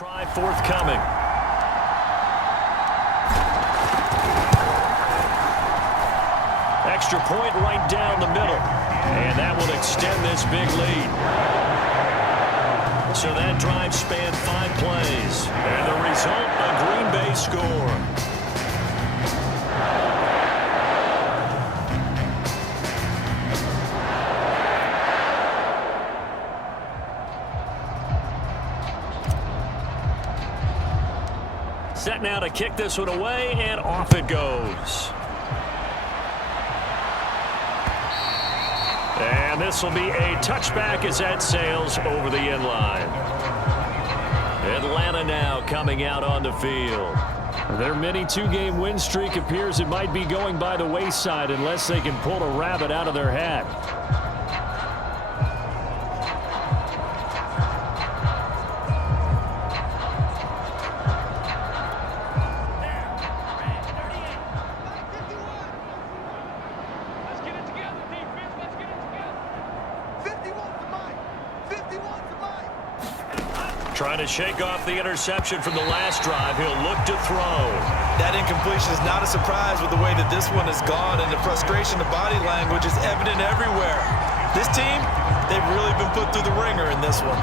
try forthcoming. Extra point right down the middle. And that will extend this big lead. So that drive spanned 5 plays. And the result, a Green Bay score. Set now to kick this one away, and off it goes. And this will be a touchback as that sails over the end line. Atlanta now coming out on the field. Their mini 2-game win streak appears it might be going by the wayside unless they can pull a rabbit out of their hat. Trying to shake off the interception from the last drive. He'll look to throw. That incompletion is not a surprise with the way that this one has gone, and the frustration, the body language is evident everywhere. This team, they've really been put through the ringer in this one.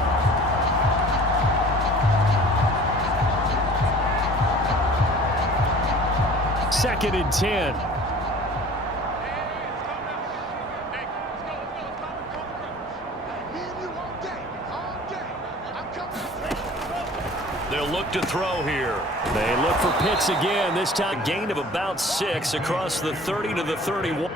Second and 10. They'll look to throw here. They look for Pitts again. This time, gain of about 6 across the 30 to the 31.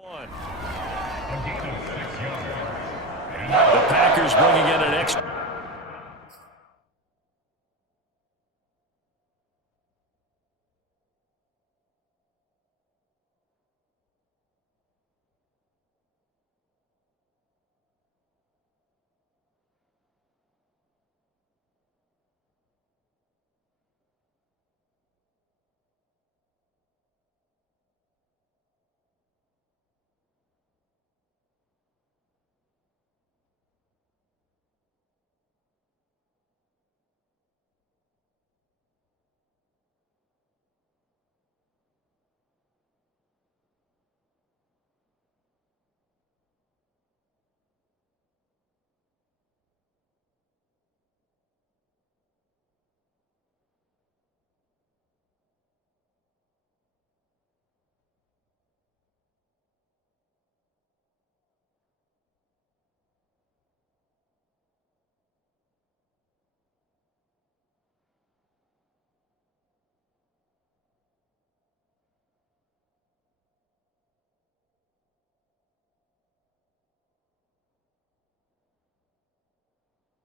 The Packers bringing in an extra.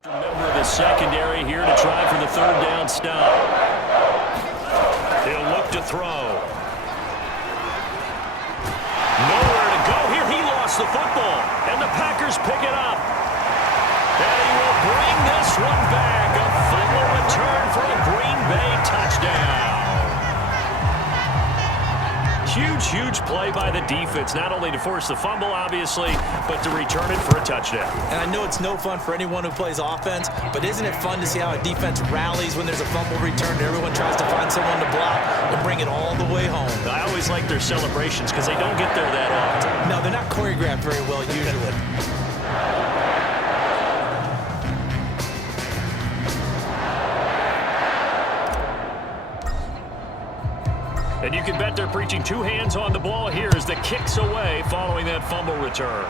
Member of the secondary here to try for the third down stop. He'll look to throw. Nowhere to go here. He lost the football, and the Packers pick it up. And he will bring this one back. A fumble return for a Green Bay touchdown. huge, huge play by the defense, not only to force the fumble, obviously, but to return it for a touchdown. And I know it's no fun for anyone who plays offense, but isn't it fun to see how a defense rallies when there's a fumble return and everyone tries to find someone to block and bring it all the way home? I always like their celebrations because they don't get there that often. No, they're not choreographed very well usually. And you can bet they're preaching two hands on the ball here as the kick's away following that fumble return.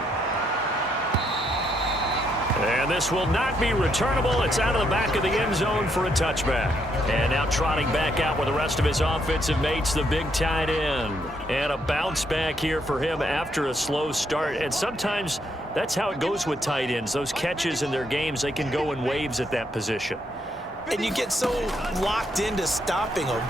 And this will not be returnable. It's out of the back of the end zone for a touchback. And now trotting back out with the rest of his offensive mates, the big tight end. And a bounce back here for him after a slow start. And sometimes that's how it goes with tight ends. Those catches in their games, they can go in waves at that position. And you get so locked into stopping them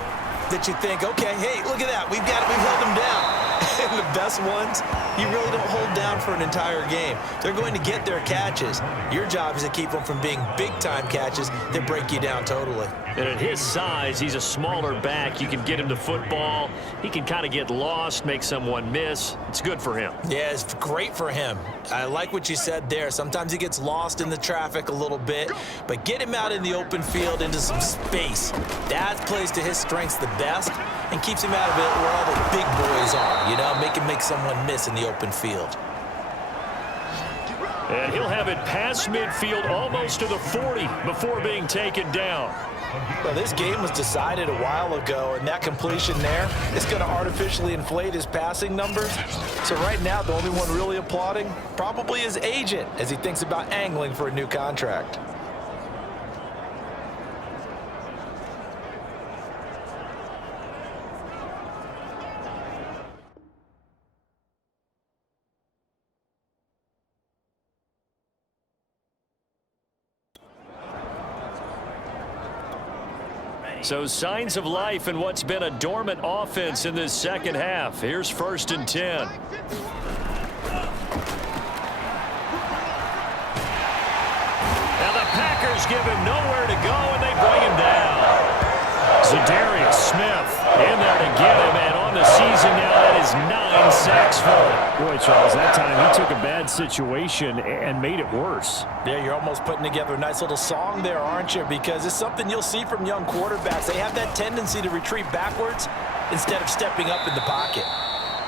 that you think, okay, hey, look at that. We've held them down. And the best ones, you really don't hold down for an entire game. They're going to get their catches. Your job is to keep them from being big-time catches that break you down totally. And at his size, he's a smaller back. You can get him to football. He can kind of get lost, make someone miss. It's good for him. Yeah, it's great for him. I like what you said there. Sometimes he gets lost in the traffic a little bit, but get him out in the open field into some space. That plays to his strengths the best and keeps him out of it where all the big boys are, you know, make him make someone miss in the open field. And he'll have it past midfield almost to the 40 before being taken down. Well, this game was decided a while ago, and that completion there is going to artificially inflate his passing numbers. So right now, the only one really applauding probably his agent as he thinks about angling for a new contract. So signs of life in what's been a dormant offense in this second half. Here's 1st and 10. Now the Packers give him nowhere to go, and they bring him down. Zadarius Smith in there to get him, and on the season now, that is 9 sacks for him. Boy, Charles, that time he took a bad situation and made it worse. Yeah, you're almost putting together a nice little song there, aren't you? Because it's something you'll see from young quarterbacks. They have that tendency to retreat backwards instead of stepping up in the pocket.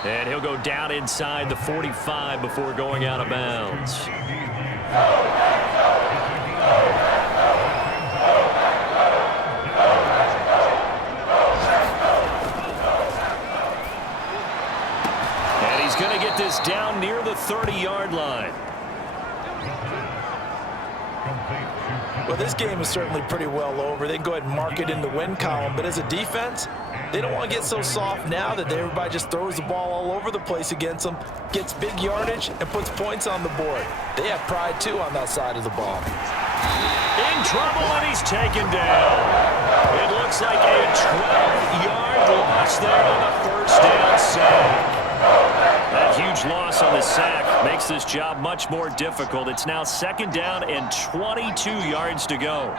And he'll go down inside the 45 before going out of bounds. And he's going to get this down near the 30-yard line. Well, this game is certainly pretty well over. They can go ahead and mark it in the win column. But as a defense, they don't want to get so soft now that everybody just throws the ball all over the place against them, gets big yardage, and puts points on the board. They have pride, too, on that side of the ball. In trouble, and he's taken down. It looks like a 12-yard loss there on the first down sack. That huge loss on the sack makes this job much more difficult. It's now 2nd down and 22 yards to go.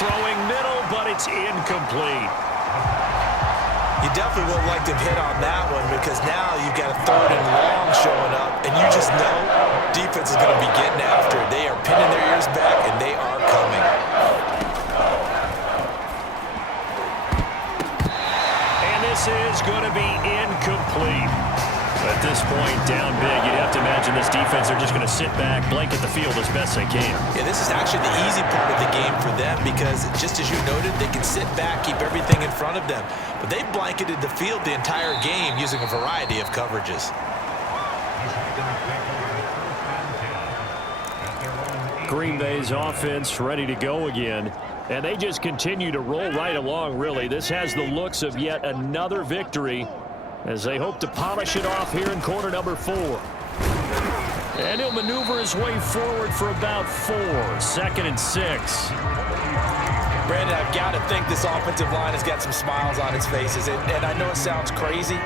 Throwing middle, but it's incomplete. You definitely would like to hit on that one because now you've got a 3rd and long showing up, and you just know defense is going to be getting after it. They are pinning their ears back, and they are coming. And this is going to be incomplete. At this point, down big, you'd have to imagine this defense, they're just going to sit back, blanket the field as best they can. Yeah, this is actually the easy part of the game for them because, just as you noted, they can sit back, keep everything in front of them. But they blanketed the field the entire game using a variety of coverages. Green Bay's offense ready to go again. And they just continue to roll right along, really. This has the looks of yet another victory as they hope to polish it off here in quarter number 4. And he'll maneuver his way forward for about 4. 2nd and 6. Brandon, I've got to think this offensive line has got some smiles on its faces. And I know it sounds crazy,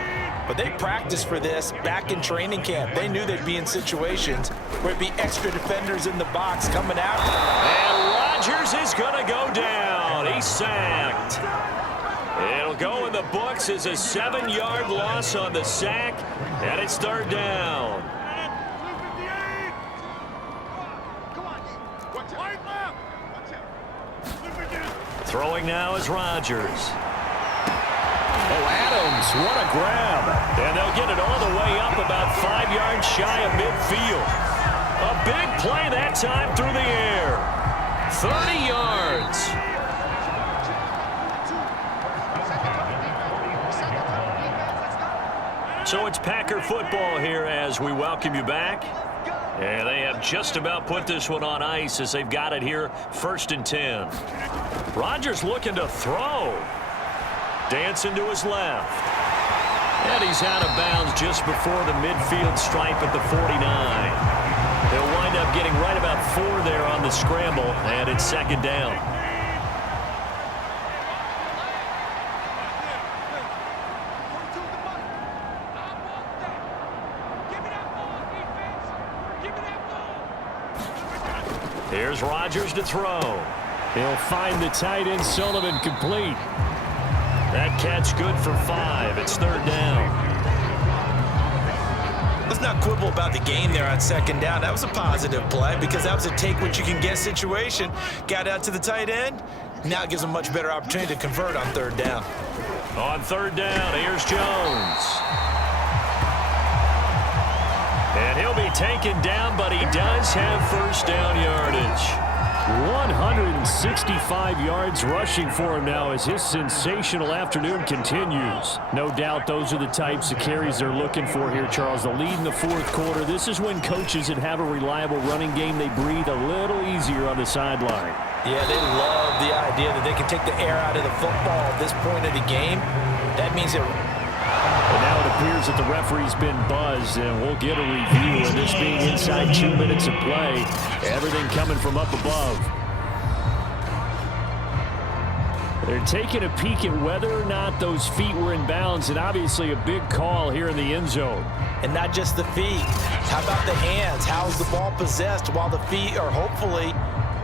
but they practiced for this back in training camp. They knew they'd be in situations where it'd be extra defenders in the box coming out. And Rodgers is going to go down. He's sacked. It'll go in the books as a 7-yard loss on the sack, and it's third down. Throwing now is Rodgers. Oh, Adams, what a grab. And they'll get it all the way up about 5 yards shy of midfield. A big play that time through the air. 30 yards. So it's Packer football here as we welcome you back. And they have just about put this one on ice as they've got it here, 1st and 10. Rodgers looking to throw. Dancing to his left. And he's out of bounds just before the midfield stripe at the 49. He'll wind up getting right about 4 there on the scramble, and it's 2nd down. Here's Rodgers to throw. He'll find the tight end Sullivan complete. That catch good for 5. It's 3rd down. Let's not quibble about the gain there on 2nd down. That was a positive play because that was a take-what-you-can-get situation. Got out to the tight end. Now it gives them a much better opportunity to convert on 3rd down. On 3rd down, here's Jones. And he'll be taken down, but he does have 1st down yardage. 165 yards rushing for him now as his sensational afternoon continues. No doubt those are the types of carries they're looking for here, Charles. The lead in the 4th quarter. This is when coaches that have a reliable running game, they breathe a little easier on the sideline. Yeah, they love the idea that they can take the air out of the football at this point of the game. That means it. And now it appears that the referee's been buzzed, and we'll get a review of this being inside 2 minutes of play. Everything coming from up above. They're taking a peek at whether or not those feet were in bounds, and obviously a big call here in the end zone. And not just the feet. How about the hands? How's the ball possessed while the feet are hopefully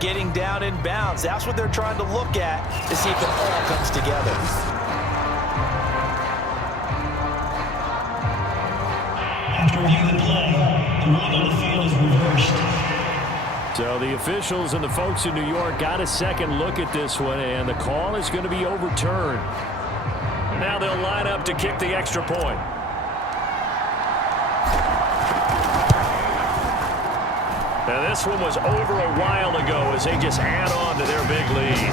getting down in bounds? That's what they're trying to look at to see if it all comes together. After reviewing the play, the ruling on the field is reversed. So the officials and the folks in New York got a second look at this one, and the call is going to be overturned. Now they'll line up to kick the extra point. Now this one was over a while ago as they just add on to their big lead.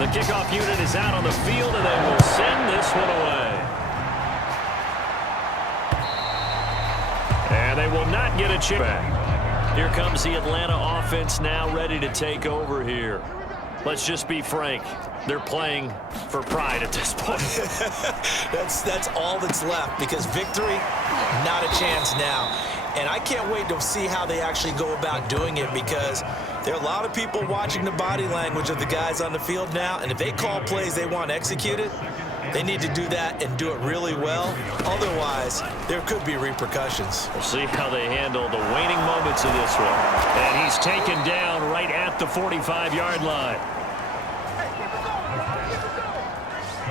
The kickoff unit is out on the field, and they will send this one away. And they will not get a chip back. Here comes the Atlanta offense now ready to take over here. Let's just be frank. They're playing for pride at this point. That's all that's left because victory, not a chance now. And I can't wait to see how they actually go about doing it because there are a lot of people watching the body language of the guys on the field now. And if they call plays they want executed, they need to do that and do it really well. Otherwise, there could be repercussions. We'll see how they handle the waning moments of this one. And he's taken down right at the 45-yard line.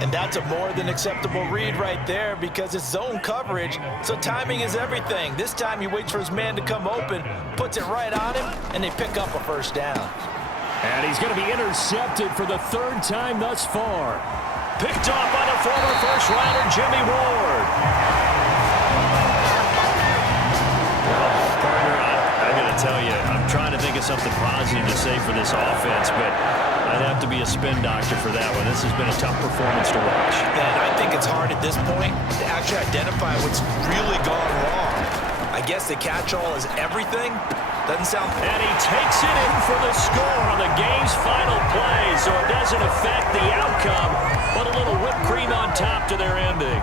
And that's a more than acceptable read right there because it's zone coverage, so timing is everything. This time he waits for his man to come open, puts it right on him, and they pick up a 1st down. And he's going to be intercepted for the 3rd time thus far. Picked off by the former first-rounder Jimmy Ward. Partner, I got to tell you, I'm trying to think of something positive to say for this offense, but I'd have to be a spin doctor for that one. This has been a tough performance to watch. And I think it's hard at this point to actually identify what's really gone wrong. I guess the catch-all is everything. Doesn't sound... And he takes it in for the score on the game's final play, so it doesn't affect the outcome, but a little whipped cream on top to their ending.